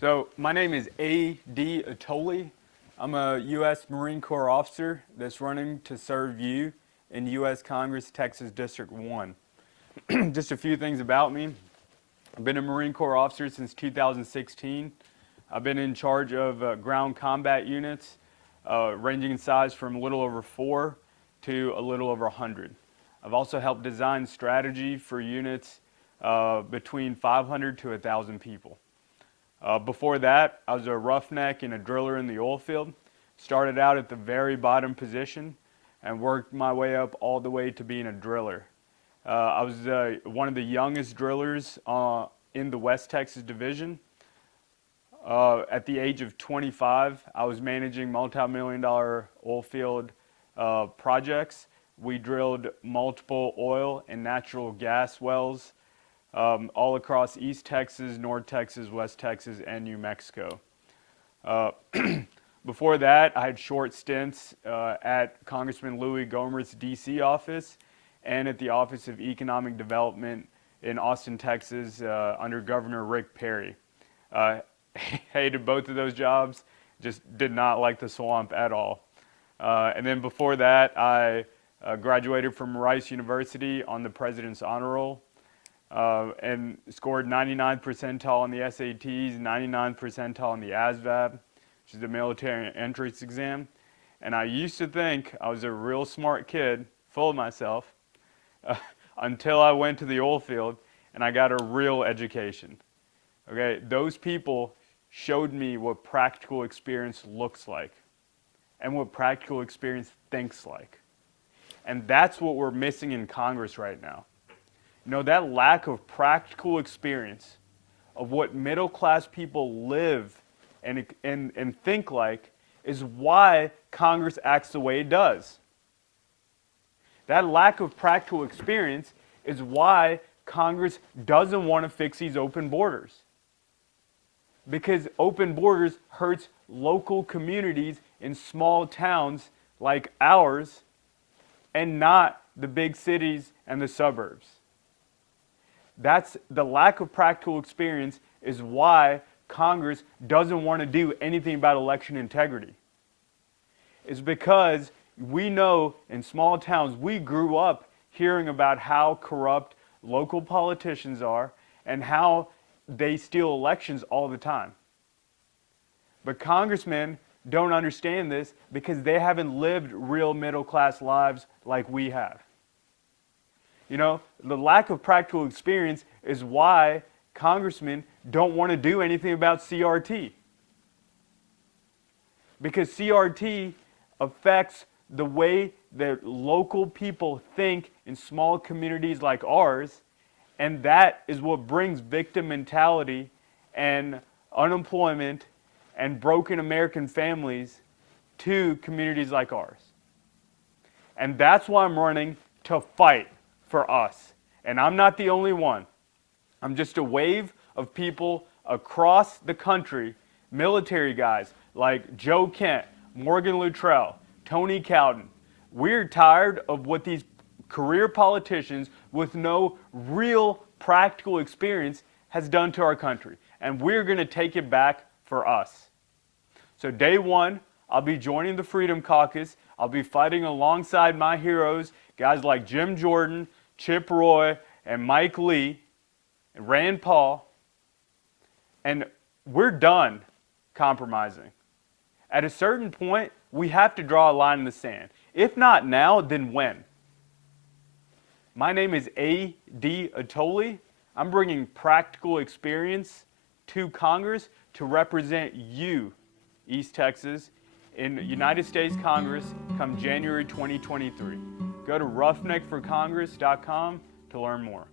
So my name is A.D. Atholi. I'm a U.S. Marine Corps officer that's running to serve you in U.S. Congress, Texas District 1. Just a few things about me. I've been a Marine Corps officer since 2016. I've been in charge of ground combat units ranging in size from a little over 4 to a little over 100. I've also helped design strategy for units between 500 to 1,000 people. Before that, I was a roughneck and a driller in the oil field. Started out at the very bottom position and worked my way up all the way to being a driller. I was one of the youngest drillers in the West Texas Division. At the age of 25, I was managing multi-million-dollar oil field projects. We drilled multiple oil and natural gas wells all across East Texas, North Texas, West Texas, and New Mexico. Before that, I had short stints at Congressman Louis Gohmert's D.C. office and at the Office of Economic Development in Austin, Texas, under Governor Rick Perry. Hated both of those jobs, just did not like the swamp at all. And then before that, I graduated from Rice University on the President's Honor Roll. And scored 99th percentile on the SATs, 99th percentile on the ASVAB, which is the military entrance exam. And I used to think I was a real smart kid, full of myself, until I went to the oil field and I got a real education. Okay, those people showed me what practical experience looks like and what practical experience thinks like. And that's what we're missing in Congress right now. You know, that lack of practical experience of what middle-class people live and think like is why Congress acts the way it does. That lack of practical experience is why Congress doesn't want to fix these open borders. Because open borders hurts local communities in small towns like ours and not the big cities and the suburbs. That's the lack of practical experience is why Congress doesn't want to do anything about election integrity. It's because we know in small towns, we grew up hearing about how corrupt local politicians are and how they steal elections all the time. But congressmen don't understand this because they haven't lived real middle-class lives like we have. You know, the lack of practical experience is why congressmen don't want to do anything about CRT. Because CRT affects the way that local people think in small communities like ours, and that is what brings victim mentality and unemployment and broken American families to communities like ours. And that's why I'm running to fight for us. And I'm not the only one. I'm just a wave of people across the country, military guys like Joe Kent, Morgan Luttrell, Tony Cowden. We're tired of what these career politicians with no real practical experience has done to our country. And we're going to take it back for us. So day one, I'll be joining the Freedom Caucus. I'll be fighting alongside my heroes, guys like Jim Jordan, Chip Roy, and Mike Lee, and Rand Paul, and we're done compromising. At a certain point, we have to draw a line in the sand. If not now, then when? My name is A.D. Atholi. I'm bringing practical experience to Congress to represent you, East Texas, in the United States Congress come January 2023. Go to roughneckforcongress.com to learn more.